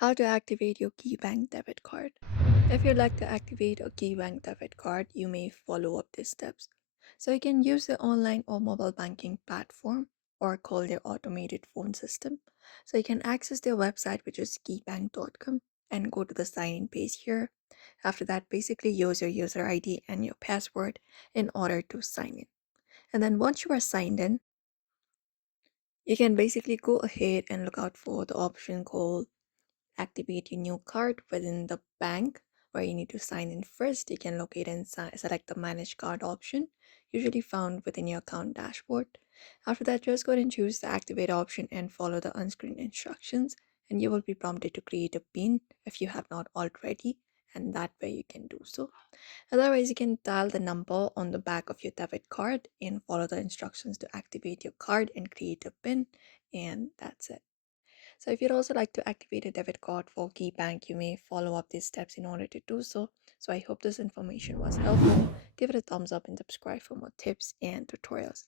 How to activate your KeyBank debit card. If you'd like to activate a KeyBank debit card, you may follow up these steps. So you can use the online or mobile banking platform or call their automated phone system. So you can access their website, which is keybank.com, and go to the sign in page here. After that, basically use your user ID and your password in order to sign in. And then once you are signed in, you can basically go ahead and look out for the option called activate your new card within the bank where you need to sign in first. You can locate and select the manage card option, usually found within your account dashboard. After that, just go ahead and choose the activate option and follow the on-screen instructions, and you will be prompted to create a pin if you have not already, and that way you can do so. Otherwise, you can dial the number on the back of your debit card and follow the instructions to activate your card and create a pin, and that's it. So if you'd also like to activate a debit card for KeyBank, you may follow up these steps in order to do so. So I hope this information was helpful. Give it a thumbs up and subscribe for more tips and tutorials.